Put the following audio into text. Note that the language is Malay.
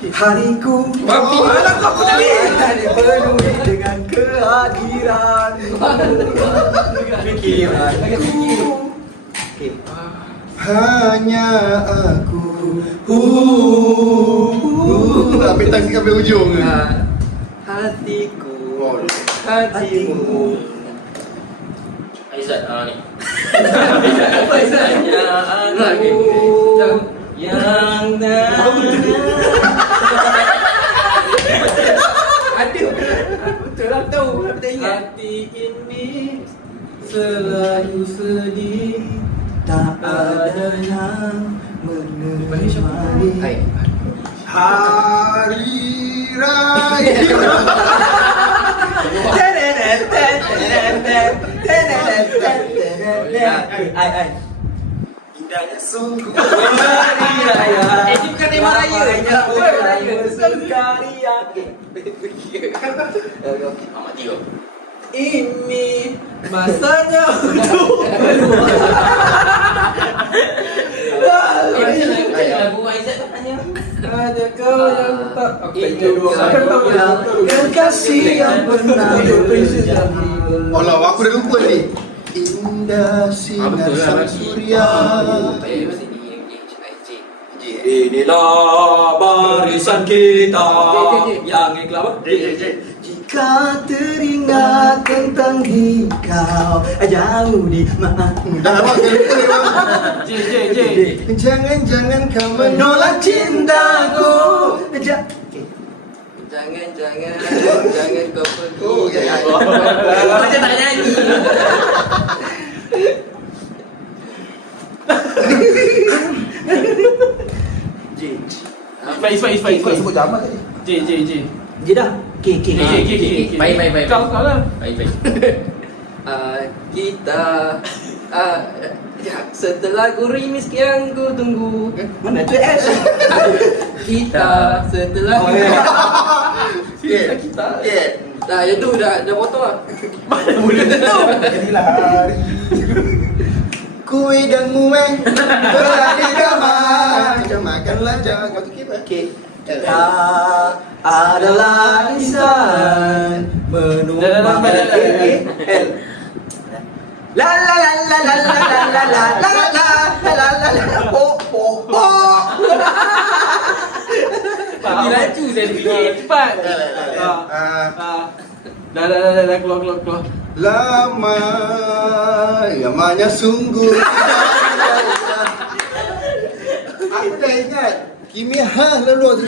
Hariku dipenuhi dengan kehadiran pikiranku. Hanya aku. Ambil tangsi sampai ujung. Hatiku, Oh. hatimu. Aizat ni. Hanya aku yang betul lah tahu, tapi tak ingat. Hati ini selalu sedih, tak ada yang menemani. Hari Raya. Indahnya sungguh hari raya. Bukan tema raya. Bersukaria. Amat tiga. Ini masanya untuk Lagu Aizat tu hanya. ada kau yang tak kekasih yang pernah berjanji. Allah, aku dah lupa ni. Indah sinar sang surya. Inilah barisan kita yang ikhlas apa? Jika teringat tentang hikau jauh di mana. Dah lama saya lupa ni. Jangan kau menolak cintaku. Jangan kau pergi. Oh, ya. Macam tak nyanyi. Faiz. Sebut jamat tadi. J dah. K. Baik. Kau lah. Baik. Kita setelah kurimis yang ku tunggu. Mana tu S? Kita setelah Kita. Dah yang tu dah potong lah. Mana boleh tahu. Inilah hari. Kue dan mueh berada di kamar. Makanlah jangan kau tu kita. Kita adalah insan menumpang La la la la la la la la la la la la po. Laju saya fikir cepat. Dah keluar. Lamanya sungguh. Aku dah ingat. Kimia lalu